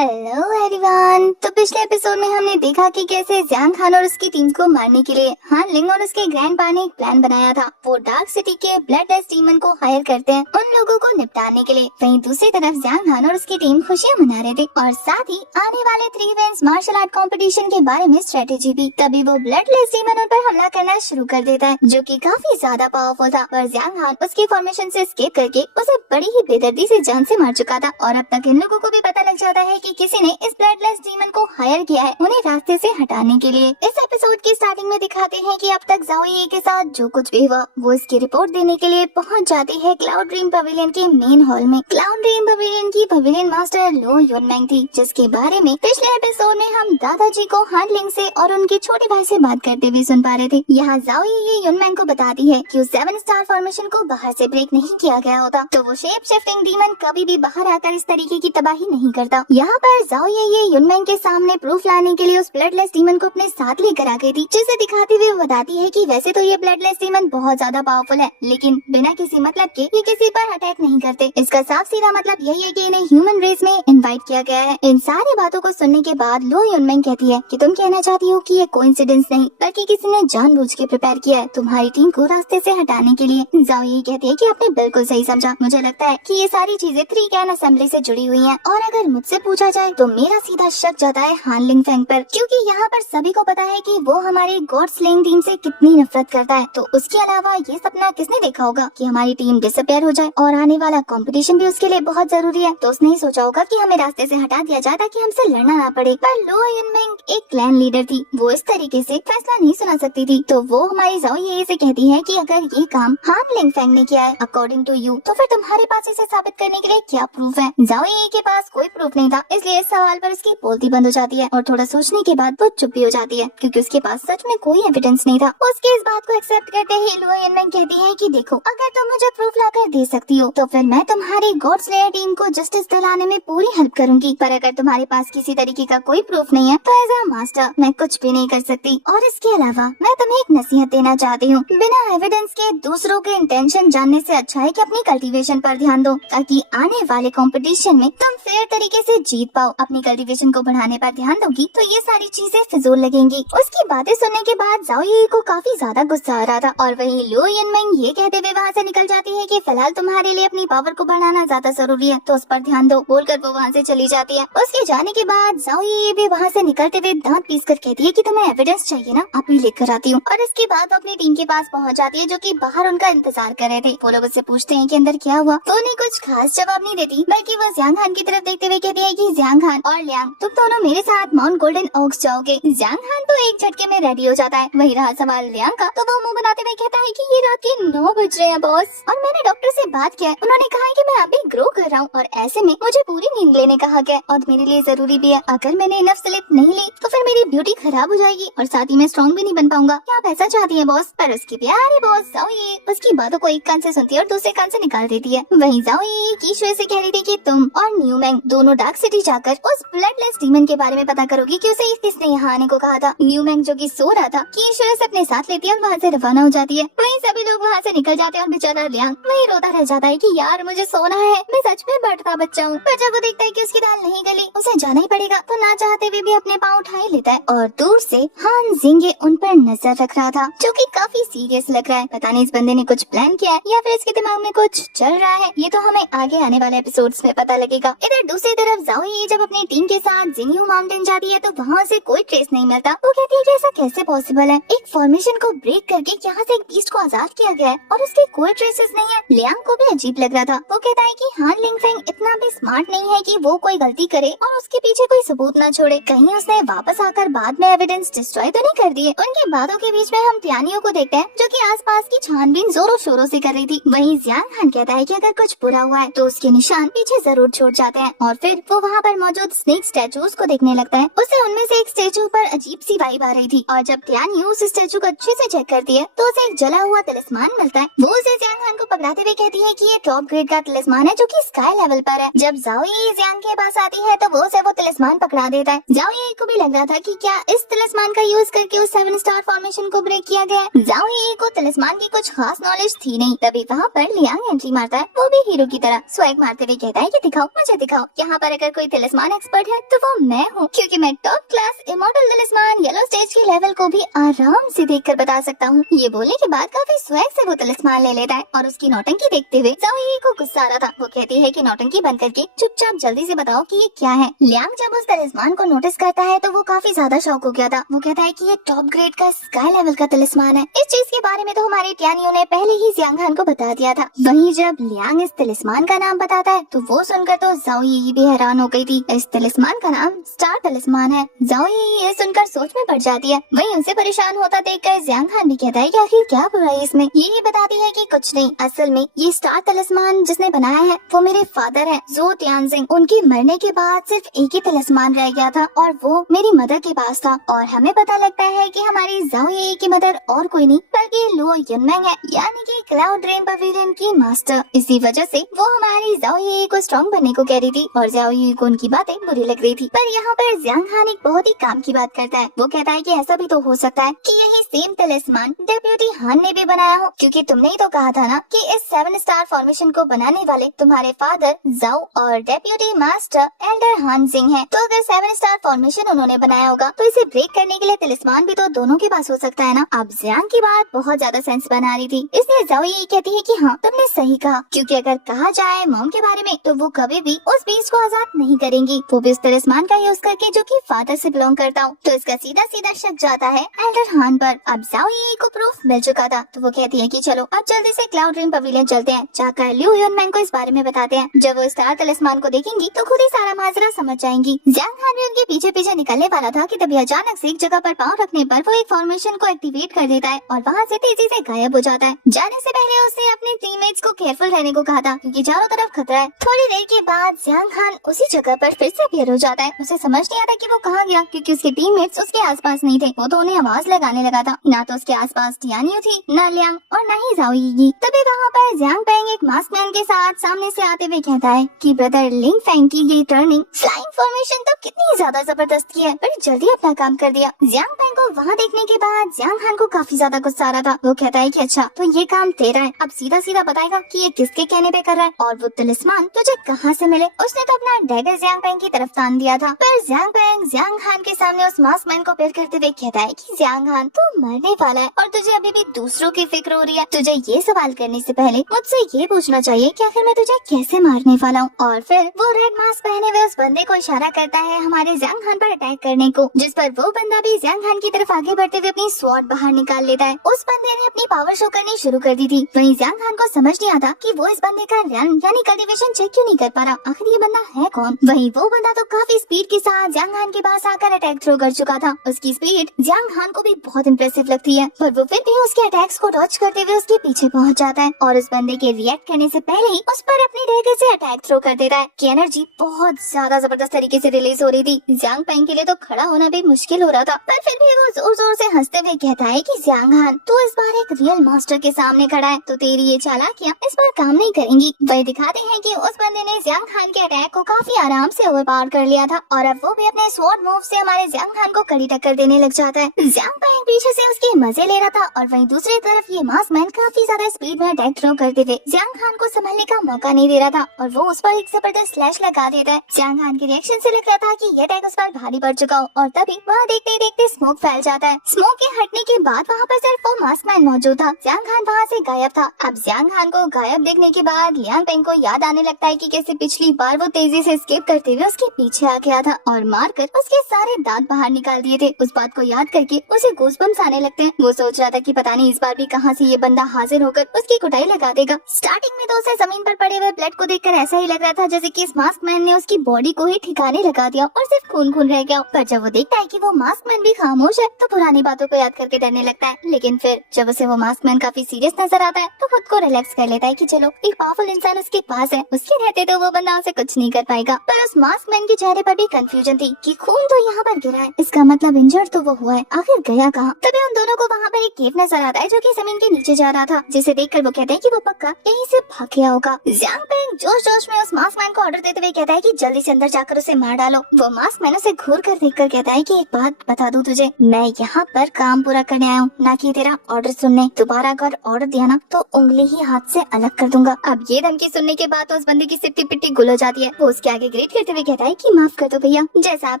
Hello everyone. तो पिछले episode में हमने देखा कि कैसे जियांग खान और उसकी टीम को मारने के लिए हान लिंग और उसके ग्रैंडपा ने एक प्लान बनाया था। वो डार्क सिटी के ब्लडलेस डीमन को हायर करते हैं उन लोगों को निपटाने के लिए। वहीं दूसरी तरफ जियांग खान और उसकी टीम खुशियां मना रहे थे और साथ ही आने वाले 3 इवेंट्स मार्शल आर्ट कंपटीशन के बारे में स्ट्रेटेजी भी। तभी वो ब्लडलेस डीमन उन पर हमला करना शुरू कर देता है, जो कि काफी ज्यादा पावरफुल था। पर जियांग खान उसकी फॉर्मेशन से एस्केप करके उसे बड़ी ही बेदर्दी से जान से मार चुका था। और अब तक इन लोगों को भी पता लग जाता है कि किसी ने इस ब्लडलेस डीमन को हायर किया है उन्हें रास्ते से हटाने के लिए। इस एपिसोड की स्टार्टिंग में दिखाते हैं कि अब तक ज़ाओ ये के साथ जो कुछ भी हुआ वो इसकी रिपोर्ट देने के लिए पहुंच जाती है क्लाउड ड्रीम पवेलियन के मेन हॉल में। क्लाउड ड्रीम पवेलियन की पवेलियन मास्टर लो युनमैंग थी, जिसके बारे में पिछले एपिसोड में हम दादाजी को हान लिंग से और उनके छोटे भाई से बात करते हुए सुन पा रहे थे। यहाँ ज़ाओ ये युनमैंग को बताती है कि उस 7 स्टार फॉर्मेशन को बाहर से ब्रेक नहीं किया गया होता तो वो शेप शिफ्टिंग डीमन कभी भी बाहर आकर इस तरीके की तबाही नहीं करता। यहाँ पर ज़ाओ ये युनमैंग के सामने प्रूफ लाने के लिए उस ब्लडलेस डीमन को अपने साथ लेकर आ गई थी, जिसे दिखाते हुए वो बताती है कि वैसे तो ये ब्लडलेस डीमन बहुत ज्यादा पावरफुल है, लेकिन बिना किसी मतलब के ये किसी पर अटैक नहीं करते। इसका साफ सीधा मतलब यही है कि इन्हें ह्यूमन रेस में इनवाइट किया गया है। इन सारी बातों को सुनने के बाद लो युनमैंग कहती है कि तुम कहना चाहती हो कि ये कोइंसिडेंस नहीं बल्कि किसी ने जानबूझ के प्रिपेयर किया है तुम्हारी टीम को रास्ते से हटाने के लिए। ज़ाओ ये कहती है कि आपने बिल्कुल सही समझा। मुझे लगता है कि ये सारी चीजें 3 कैन असेंबली से जुड़ी हुई हैं और अगर मुझसे पूछा जाए तो मेरा सीधा शक जाता है हान लिंग फेंग पर, क्योंकि यहाँ पर सभी को पता है कि वो हमारी गॉड स्लेइंग टीम से कितनी नफरत करता है। तो उसके अलावा ये सपना किसने देखा होगा कि हमारी टीम डिसअपियर हो जाए और आने वाला कंपटीशन भी उसके लिए बहुत जरूरी है। तो उसने ही सोचा होगा कि हमें रास्ते से हटा दिया जाए ताकि हमसे लड़ना ना पड़े। पर लो युनमैंग एक क्लैन लीडर थी, वो इस तरीके से फैसला नहीं सुना सकती थी। तो वो हमारी ज़ाओ ये से कहती है कि अगर ये काम हान लिंग फेंग ने किया है अकॉर्डिंग टू यू, तो फिर तुम्हारे पास इसे साबित करने के लिए क्या प्रूफ है? ज़ाओ ये के पास कोई प्रूफ नहीं था, इसलिए इस सवाल पर उसकी बोलती बंद हो जाती है और थोड़ा सोचने के बाद वो चुप भी हो जाती है, क्योंकि उसके पास सच में कोई एविडेंस नहीं था। उसके इस बात को एक्सेप्ट करते ही लो युनमैंग कहती है कि देखो, अगर तुम मुझे प्रूफ लाकर दे सकती हो तो फिर मैं तुम्हारी गॉड स्लेयर टीम को जस्टिस दिलाने में पूरी हेल्प करूंगी। पर अगर तुम्हारे पास किसी तरीके का कोई प्रूफ नहीं है तो एज अ मास्टर मैं कुछ भी नहीं कर सकती। और इसके अलावा मैं तुम्हें एक नसीहत देना चाहती हूँ, बिना एविडेंस के दूसरों के इंटेंशन जानने से अच्छा है कि अपनी कल्टीवेशन पर ध्यान दो, ताकि आने वाले कंपटीशन में तुम फेयर तरीके से जीत पाओ। अपनी कल्टीवेशन को बढ़ाने पर ध्यान दोगी तो ये सारी चीजें फिजूल लगेंगी। उसकी बातें सुनने के बाद ज़ाओ ये को काफी ज्यादा गुस्सा आ रहा था और वहीं लो युनमैंग ये कहते हुए वहाँ से निकल जाती है कि फिलहाल तुम्हारे लिए अपनी पावर को बढ़ाना ज्यादा जरूरी है, तो उस पर ध्यान दो बोलकर वो वहाँ से चली जाती है। उसके जाने के बाद ज़ाओ ये भी वहाँ से निकलते हुए दांत पीस कर कहती है कि तुम्हें एविडेंस चाहिए ना, आप ही लेकर आती हूँ। और इसके बाद अपनी टीम के पास पहुँच जाती है, जो की बाहर उनका इंतजार कर रहे थे। वो लोग उससे पूछते हैं कि अंदर क्या हुआ, तो उन्हें कुछ खास जवाब नहीं देती, बल्कि वो जियांग खान की तरफ देखते हुए कहती है कि जियांग खान और लियांग तुम दोनों मेरे साथ माउंट गोल्डन ओक्स जाओगे। जियांग खान तो एक झटके में रेडी हो जाता है। वही रहा सवाल लियांग का, तो वो मुंह बनाते हुए कहता है कि ये रात के 9 बज रहे हैं बॉस, और मैंने डॉक्टर से बात किया है, उन्होंने कहा है कि मैं अभी ग्रो कर रहा हूँ और ऐसे में मुझे पूरी नींद लेने कहा गया और मेरे लिए जरूरी भी है। अगर मैंने इनफ स्लीप नहीं ली तो फिर मेरी ब्यूटी खराब हो जाएगी और साथ ही मैं स्ट्रॉन्ग भी नहीं बन पाऊंगा। क्या आप ऐसा चाहती है बॉस? पर उसकी प्यारी बॉस ज़ाओ ये उसकी बातों को एक कान से सुनती है और दूसरे कान से निकाल देती है। वहीं ज़ाओ ये कीशुए से कह रही थी कि तुम और न्यूमैंग दोनों डार्क सिटी जाकर उस ब्लडलेस डीमन के बारे में पता करोगी कि उसे किसने यहाँ आने को कहा था। न्यूमैंग जो कि सो रहा था कीशुए से अपने साथ लेती है और वहाँ से रवाना हो जाती है। वहीं सभी लोग वहाँ से निकल जाते हैं और बेचारा लियांग वहीं रोता रह जाता है कि यार मुझे सोना है, मैं सच में बढ़ता बच्चा हूँ। पर जब वो देखता है कि उसकी दाल नहीं गली, उसे जाना ही पड़ेगा, तो ना चाहते हुए भी अपने पाँव उठा ही लेता है। और दूर से हान जिंगे उन पर नजर रख रहा था, जो कि काफी सीरियस लग रहा है। पता नहीं इस बंदे ने कुछ प्लान किया है या फिर इसके दिमाग में कुछ चल रहा है, ये तो हमें आगे आने वाले एपिसोड्स में पता लगेगा। इधर दूसरी तरफ ज़ाओ ये जब अपनी टीम के साथ जिंगयू माउंटेन जाती है तो वहाँ से कोई ट्रेस नहीं मिलता। वो कहती है कि ऐसा कैसे पॉसिबल है, एक फॉर्मेशन को ब्रेक करके यहाँ से एक बीस्ट को आजाद किया गया है और उसके कोई ट्रेसेस नहीं है। लियांग को भी अजीब लग रहा था। वो कहता है कि हान लिंग फेंग इतना भी स्मार्ट नहीं है कि वो कोई गलती करे और उसके पीछे कोई सबूत न छोड़े। कहीं उसने वापस आकर बाद में एविडेंस डिस्ट्रॉय तो नहीं कर दिए। उनकी बातों के बीच में हम टियानियों को देखते हैं, जो कि आसपास की छानबीन जोरों शोरों से कर रही थी। वहीं जियांग खान कहता है कि अगर कुछ बुरा हुआ है तो उसके निशान पीछे जरूर छोड़ जाते हैं। और फिर वो वहाँ पर मौजूद स्नेक स्टैचूज को देखने लगता है। उसे उनमें से एक स्टैचू पर अजीब सी वाइब आ रही थी और जब टियानी उस स्टैचू को अच्छे से चेक करती है तो उसे एक जला हुआ तिलिस्मान मिलता है। वो उसे जियांग खान को पकड़ाते हुए कहती है कि ये टॉप ग्रेड का तिलिस्मान है, जो कि स्काई लेवल पर है। जब ज़ाओ ये जियांग के पास आती है तो वो उसे वो तिलिस्मान पकड़ा देता है। ज़ाओ ये को भी लग रहा था कि क्या इस तिलिस्मान का यूज करके उस 7 स्टार फॉर्मेशन को ब्रेक किया गया है। ज़ाओ ये को तिलिस्मान की कुछ खास नॉलेज थी नहीं। तभी वहाँ पर लियांग एंट्री मारता है, वो भी हीरो की तरह स्वैग मारते हुए कहता है कि दिखाओ, मुझे दिखाओ, यहाँ पर अगर कोई तिलिस्मान एक्सपर्ट है तो वो मैं हूँ, क्योंकि मैं top class immortal talisman yellow stage के लेवल को भी आराम से देखकर बता सकता हूँ। ये बोलने के बाद काफी स्वैग से वो तिलिस्मान ले लेता है और उसकी नौटंकी देखते हुए ज़ाओ को गुस्सा आ रहा था। वो कहती है कि नौटंकी बंद करके चुपचाप जल्दी से बताओ कि ये क्या है। लियांग जब उस तिलिस्मान को नोटिस करता है तो वो काफी ज्यादा शॉक हो गया था। वो कहता है कि ये टॉप ग्रेड का स्काई लेवल का तिलिस्मान है। इस चीज के बारे में तो हमारे टियानियों ने पहले ही जियांग हान को बता दिया था। वहीं जब लियांग इस तिलिस्मान का नाम बताता है तो वो सुनकर तो ज़ाओ भी हैरान हो गई थी। इस तिलिस्मान का नाम स्टार तिलिस्मान है। ज़ाओ ये सुनकर सोच में पड़ जाती है। वहीं उनसे परेशान होता देखकर जियांग हान भी कहता है कि आखिर क्या बुराई इसमें। ये बताती है कि कुछ नहीं, असल में ये स्टार तिलिस्मान जिसने बनाया है वो मेरे फादर है ज़ो तियानजिंग। उनके मरने के बाद सिर्फ एक ही तिलिस्मान रह गया था और वो मेरी मदर के पास था। और हमें पता लगता है कि हमारी ज़ाओ की मदर और कोई नहीं बल्कि लो युनमेंग है, यानी कि क्लाउड ड्रीम पवेलियन की मास्टर। इसी वजह से वो हमारी ज़ाओ को स्ट्रॉन्ग बनने को कह रही थी और ज़ाओ को उनकी बातें बुरी लग रही थी। पर यहाँ पर जियांग हान एक बहुत ही काम की बात करता है। वो कहता है कि ऐसा भी तो हो सकता है कि यही सेम तिलिस्मान डेप्यूटी हान ने भी बनाया हो, क्योंकि तुमने ही तो कहा था ना कि इस 7 स्टार फॉर्मेशन को बनाने वाले तुम्हारे फादर ज़ाओ और डेप्यूटी मास्टर एल्डर हान जिंग है। तो अगर 7 स्टार फॉर्मेशन उन्होंने बनाया होगा तो इसे ब्रेक करने के लिए तिलिस्मान भी तो दोनों के पास हो सकता है ना। अब जियांग की बात बहुत ज्यादा सेंस बना रही थी, इसलिए ज़ाओ यही कहती है कि हाँ तुमने सही कहा, क्योंकि अगर कहा जाए मॉम के बारे में तो वो कभी भी उस बीस्ट को आजाद नहीं करेंगी, वो भी उस तिलिस्मान का यूज करके जो कि फादर से बिलोंग करता हूँ। तो इसका सीधा सीधा शक जाता है एल्डर हान पर। अब ज़ाओ को प्रूफ मिल चुका था तो वो कहती है कि चलो अब जल्दी से क्लाउड ड्रीम पवेलियन चलते हैं, जाकर लियू युनमेंग को इस बारे में बताते हैं। जब वो स्टार तिलिस्मान को देखेंगी तो खुद ही सारा माजरा समझ जाएंगी। जियांग हान भी उनके पीछे पीछे निकलने वाला था कि तभी अचानक से एक जगह पर पाँव रखने पर वो एक फॉर्मेशन को एक्टिवेट कर देता है और वहाँ से तेजी से गायब हो जाता है। जाने से पहले उसने अपने टीममेट्स को केयरफुल रहने को कहा था, क्योंकि चारों तरफ खतरा है। थोड़ी देर के बाद जियांग हान उसी जगह पर फिर से अपीयर हो जाता है। उसे समझ नहीं आता कि वो कहाँ गया, क्योंकि उसके टीममेट्स उसके आसपास नहीं थे। वो तो उन्हें आवाज लगाने लगा था। ना तो उसके आसपास टियानियो थी, न लियांग और न ही ज़ाओ यी। तभी वहाँ पर जियांग पेंग एक मास्क मैन के साथ सामने से आते हुए कहता है कि ब्रदर लिंग फेंग की ये टर्निंग फ्लाइंग फॉर्मेशन तो कितनी ज्यादा जबरदस्त की है, बड़ी जल्दी अपना काम कर दिया। जियांग पेंग को वहाँ देखने के बाद जियांग हान को काफी ज्यादा गुस्सा आ रहा था। वो कहता है कि अच्छा तो ये काम तेरा है, अब सीधा सीधा बताएगा कि ये किसके कहने पे कर रहा है और वो तिलिस्मान तुझे कहाँ से मिले। उसने तो अपना डैगर जियांग पेंग की तरफ तान दिया था। पर जियांग पेंग जियांग हान के सामने उस मास्क मैन को पेड़ करते हुए कहता है कि जियांग हान तू मरने वाला है और तुझे अभी भी दूसरों की फिक्र हो रही है। तुझे ये सवाल करने से पहले मुझसे ये पूछना चाहिए कि आखिर मैं तुझे कैसे मारने वाला हूँ। और फिर वो रेड मास्क पहने हुए उस बंदे को इशारा करता है हमारे जियांग हान पर अटैक करने को, जिस पर वो बंदा भी जियांग हान की तरफ आगे बढ़ते हुए अपनी स्वॉर्ड बाहर निकाल लेता है। उस बंदे ने अपनी पावर शो करनी शुरू कर दी थी। वहीं जियांग हान को समझ नहीं आता कि वो इस बंदे का रन यानी कल्टीवेशन चेक क्यों नहीं कर पा रहा, आखिर ये बंदा है कौन। वहीं वो बंदा तो काफी स्पीड के साथ जियांग हान के पास आकर अटैक थ्रो कर चुका था। उसकी स्पीड जियांग हान को भी बहुत इम्प्रेसिव लगती है, पर वो फिर भी उसके अटैक्स को डॉज करते हुए उसके पीछे पहुंच जाता है और उस बंदे के रिएक्ट करने से पहले ही उस पर अपनी डैगर से अटैक थ्रो कर देता है कि एनर्जी बहुत ज्यादा जबरदस्त तरीके से रिलीज हो रही थी। जियांग पेंग के लिए तो खड़ा होना भी मुश्किल हो रहा था, पर फिर भी वो जोर जोर से हंसते हुए कहता है कि जियांग हान तू इस बार एक रियल मास्टर के सामने खड़ा है, तो तेरी ये चालाकियां इस बार काम नहीं करेंगी। वही दिखाते हैं कि उस बंदे ने जियांग हान के अटैक को काफी आराम से ओवरपावर कर लिया था और अब वो भी अपने स्वॉर्ड मूव से हमारे जियांग हान को कड़ी टक्कर देने लग जाता है। जियांग पेंग पीछे से उसके मजे ले रहा था और वहीं दूसरी तरफ ये मास्क मैन काफी ज्यादा स्पीड में अटैक थ्रो करते थे। जियांग हान को संभलने का मौका नहीं दे रहा था और वो उस पर एक जबरदस्त स्लैश लगा देता है। जियांग हान के रिएक्शन से लग रहा था कि ये अटैक उस पर भारी पड़ चुका हो और तभी वहाँ देखते देखते स्मोक फैल जाता है। स्मोक के हटने के बाद वहाँ पर सिर्फ वो मास्क मैन मौजूद था। जियांग हान वहाँ से गायब था। अब जियांग हान को गायब देखने के बाद लियांग पेंग को याद आने लगता है कि कैसे पिछली बार वो तेजी से एस्केप करते हुए उसके पीछे आ गया था और मारकर उसके सारे दांत बाहर निकाल दिए थे। उस बात को याद करके उसे गूज़बम्स आने लगते हैं। वो सोच रहा था कि पता नहीं इस बार भी कहाँ से ये बंदा हाजिर होकर उसकी कुटाई लगा देगा। स्टार्टिंग में तो उसे जमीन पर पड़े हुए ब्लड को देखकर ऐसा ही लग रहा था जैसे कि इस मास्क मैन ने उसकी बॉडी को ही ठिकाने लगा दिया और सिर्फ खून खून रह गया। पर जब वो देखता है कि वो मास्क मैन भी खामोश है तो पुरानी बातों को याद करके डरने लगता है। लेकिन फिर जब उसे वो मास्क मैन काफी सीरियस नजर आता है तो खुद को रिलैक्स कर लेता है कि चलो एक पावरफुल इंसान उसके पास है, उसके रहते तो वो बंदा उसे कुछ नहीं कर पाएगा। पर उस मास्क मैन के चेहरे पर भी कंफ्यूजन थी कि खून तो यहाँ पर गिरा है, इसका मतलब इंजर्ड तो वो हुआ है, आखिर गया कहाँ। तभी उन दोनों को वहाँ पर एक केव नजर आता है जो कि जमीन के नीचे जा रहा था, जिसे देखकर वो कहते हैं कि वो पक्का यहीं से भाग गया होगा। जियांग पेंग जोश जोश में उस मास्क मैन को ऑर्डर देते हुए कहता है कि जल्दी से अंदर जाकर उसे मार डालो। वो मास्क मैन उसे घूर कर देखकर कहता है कि एक बात बता दूं तुझे, मैं यहाँ पर काम पूरा करने आया हूँ, ना कि तेरा ऑर्डर सुनने। दोबारा अगर ऑर्डर दिया ना तो उंगली ही हाथ से अलग कर दूंगा। अब ये धमकी सुनने के बाद तो उस बंदे की सिट्टी पिट्टी गुल हो जाती है। वो उसके आगे रिग्रेट करते हुए कहता है कि माफ कर दो भैया, जैसा आप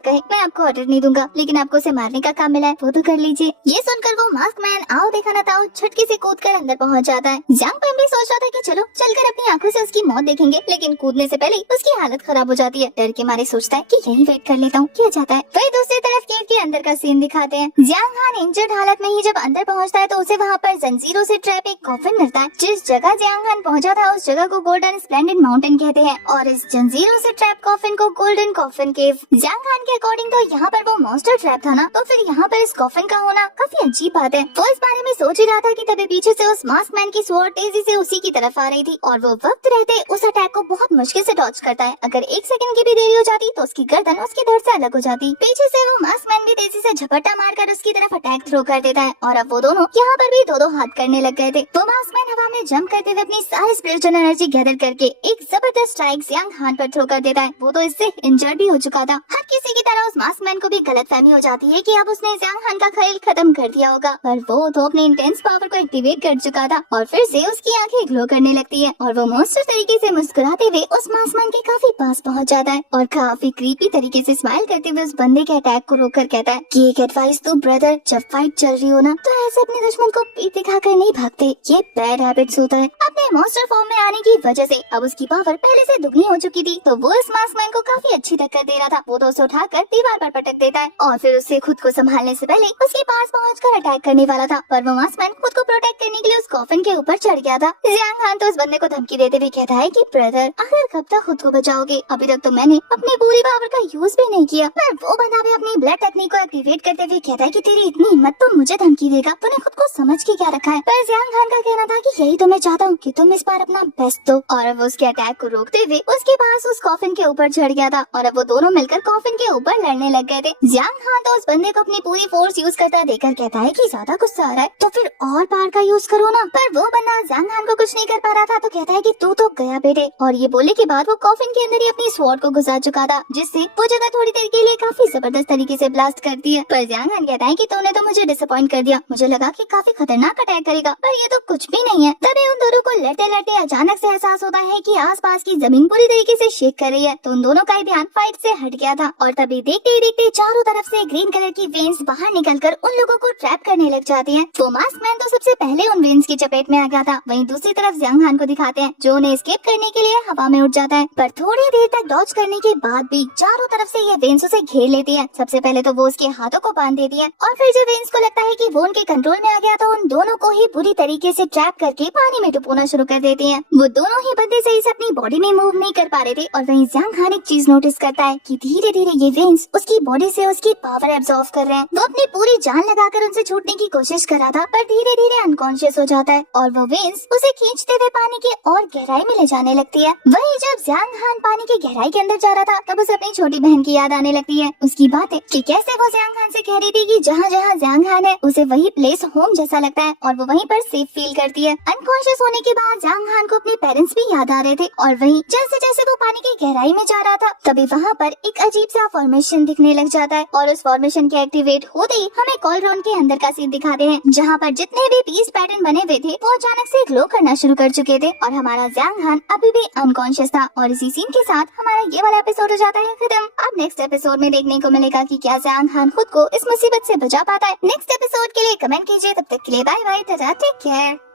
कहे मैं आपको ऑर्डर नहीं दूंगा, लेकिन आपको उसे मारने का काम मिला है वो तो कर लीजिए। ये सुनकर वो मास्क मैन आओ देखा ना ताओ झटके से कूदकर अंदर पहुंच जाता है। ज़ांग फैमिली सोच रहा था कि चलो चलकर अपनी आंखों से उसकी मौत देखेंगे, लेकिन कूदने से पहले उसकी हालत खराब हो जाती है। डर के मारे सोचता है कि यही वेट कर लेता हूँ, क्या जाता है। वही दूसरी तरफ केव के अंदर का सीन दिखाते हैं। ज़ियांग हान इंजर्ड हालत में ही जब अंदर पहुँचता है तो उसे वहाँ पर जंजीरों से ट्रैप एक कॉफिन मिलता है। जिस जगह ज़ियांग हान पहुँचा था उस जगह को गोल्डन स्प्लेंडेड माउंटेन कहते हैं और इस जंजीरों से ट्रैप कॉफिन को गोल्डन कॉफिन केव। ज़ियांग हान के अकॉर्डिंग तो यहाँ पर वो मॉन्स्टर ट्रैप था ना, तो फिर यहाँ पर इस कॉफिन का होना काफी अजीब बात है। वो इस बारे में सोच ही रहा था कि तभी पीछे से उस मास्क मैन की स्वॉर्ड तेजी से उसी की तरफ आ रही थी और वो वक्त रहते उस अटैक को बहुत मुश्किल से डॉज करता है। अगर एक सेकंड की भी देरी हो जाती तो उसकी गर्दन उसकी धड़ से अलग हो जाती। पीछे से वो मास्क मैन भी तेजी से झपट्टा मारकर उसकी तरफ अटैक थ्रो कर देता है और अब वो दोनों यहाँ पर भी दो हाथ करने लग गए थे। तो मास्क मैन हवा में जंप करते हुए अपनी सारी स्पिरिचुअल एनर्जी गैदर करके एक जबरदस्त स्ट्राइक ज़ियांग हान पर थ्रो कर देता है। वो तो इससे इंजर्ड भी हो चुका था। हर किसी की तरह उस मास्क मैन को भी गलतफहमी हो जाती है कि अब उसने ज़ियांग हान का खेल खत्म कर दिया होगा, पर वो तो अपने इंटेंस पावर को एक्टिवेट कर चुका था और फिर से उसकी आंखें ग्लो करने लगती है और वो मॉन्स्टर तरीके से मुस्कुराते हुए उस मास्क मैन के काफी पास पहुंच जाता है और काफी क्रीपी तरीके से स्माइल करते हुए उस बंदे के अटैक को रोककर कहता है कि एक एडवाइस दो ब्रदर, जब फाइट चल रही हो ना तो ऐसे अपने दुश्मन को पीठ दिखाकर नहीं भागते, ये बैड हैबिट्स होता है। अपने मॉन्स्टर फॉर्म में आने की वजह से अब उसकी पावर पहले से दुगनी हो चुकी थी, तो वो इस मास्क मैन को काफी अच्छी टक्कर दे रहा था। वो तो उसे उठाकर दीवार पर पटक देता है और फिर उससे खुद को संभालने से पहले उसके पास पहुंचकर अटैक करने वाला था, पर वो मास्क मैन खुद को प्रोटेक्ट करने के लिए उस कॉफिन के ऊपर चढ़ गया था। ज़ियांग हान तो उस बंदे को धमकी देते हुए कहता है कि ब्रदर, आखिर कब तक खुद को बचाओगे, अभी तक तो मैंने अपनी पूरी पावर का यूज भी नहीं किया। पर वो बंदा भी अपनी ब्लड टेक्निक को एक्टिवेट करते हुए कहता है कि तेरी इतनी हिम्मत तो मुझे धमकी देगा, तूने खुद को समझ के क्या रखा है। पर ज़ियांग हान का कहना था कि यही तो मैं चाहता हूँ कि तुम इस बार अपना बेस्ट दो, और अब उसके अटैक को रोकते हुए उसके पास उस कॉफिन के ऊपर चढ़ गया था और अब वो दोनों मिलकर कॉफिन के ऊपर लड़ने लग गए थे। ज़ियांग हान तो उस बंदे को अपनी पूरी फोर्स यूज करता देखकर कहता है कि ज्यादा गुस्सा आ रहा है तो फिर और पावर का यूज करो ना। पर वो बंदा ज़ियांग हान को कुछ नहीं कर पा रहा था तो कहता है कि तू तो गया बेटे, और ये बोलने के बाद वो कॉफिन के अंदर ही अपनी स्वॉर्ड को घुसा चुका था, जिससे वो जगह थोड़ी देर के लिए काफी जबरदस्त तरीके से ब्लास्ट करती है। पर ज़ियांग हान कहता है कि तूने तो मुझे डिसअपॉइंट कर दिया, मुझे लगा कि काफी खतरनाक अटैक करेगा, पर ये तो कुछ भी नहीं है। तभी उन दोनों को लड़ते लड़ते अचानक से एहसास होता है कि आसपास की जमीन पूरी तरीके से शेक कर रही है, तो उन दोनों का ध्यान फाइट से हट गया था और तभी देखते ही देखते चारों तरफ से ग्रीन कलर की वेन्स बाहर निकलकर उन लोगों को ट्रैप करने लग जाती हैं। वो मास्क मैन तो सबसे पहले उन वेन्स की चपेट में आ गया था। वहीं दूसरी तरफ ज़ियांग हान को दिखाते हैं जो उन्हें एस्केप करने के लिए हवा में उड़ जाता है, पर थोड़ी देर तक डॉज करने के बाद भी चारों तरफ से ये वेन्स उसे घेर लेती है। सबसे पहले तो वो उसके हाथों को बांध देती है और फिर जब वेन्स को लगता है कि वो उनके कंट्रोल में आ गया तो उन दोनों को ही बुरी तरीके से ट्रैप करके पानी में डुबोना शुरू कर देती है। वो दोनों ही बंदे सही से अपनी बॉडी में मूव नहीं कर पा रहे थे और वहीं ज़ियांग हान एक चीज नोटिस करता है कि धीरे धीरे ये वेन्स उसकी बॉडी से उसकी पावर एब्जॉर्ब कर रहे हैं। वो अपनी पूरी जान लगाकर उनसे छूटने की कोशिश कर रहा था, पर धीरे धीरे अनकॉन्शियस हो जाता है और वो वेन्स उसे खींचते हुए पानी के और गहराई में ले जाने लगती है। वहीं जब ज़ियांग हान पानी की गहराई के अंदर जा रहा था तब उसे अपनी छोटी बहन की याद आने लगती है, उसकी बातें कि कैसे वो ज़ियांग हान से कह रही थी कि जहाँ जहाँ ज़ियांग हान है उसे वही प्लेस होम जैसा लगता है और वो वहीं पर सेफ फील करती है। अनकॉन्शियस होने के बाद ज़ियांग हान को अपने पेरेंट्स भी याद आ रहे थे और वहीं जैसे जैसे वो पानी की गहराई में जा रहा था तभी वहाँ पर एक अजीब सा फॉर्मेशन दिखने लग जाता है और उस फॉर्मेशन के एक्टिवेट होते ही हमें कॉलरॉन के अंदर का सीन दिखाते हैं जहाँ पर जितने भी पीस पैटर्न बने हुए थे वो अचानक से ग्लो करना शुरू कर चुके थे और हमारा ज़ियांग हान अभी भी अनकॉन्शियस था। और इसी सीन के साथ हमारा ये वाला एपिसोड हो जाता है खत्म। अब नेक्स्ट एपिसोड में देखने को मिलेगा कि क्या ज़ियांग हान खुद को इस मुसीबत से बचा पाता है। नेक्स्ट एपिसोड के लिए कमेंट कीजिए। तब तक के लिए bye bye, tata, take care.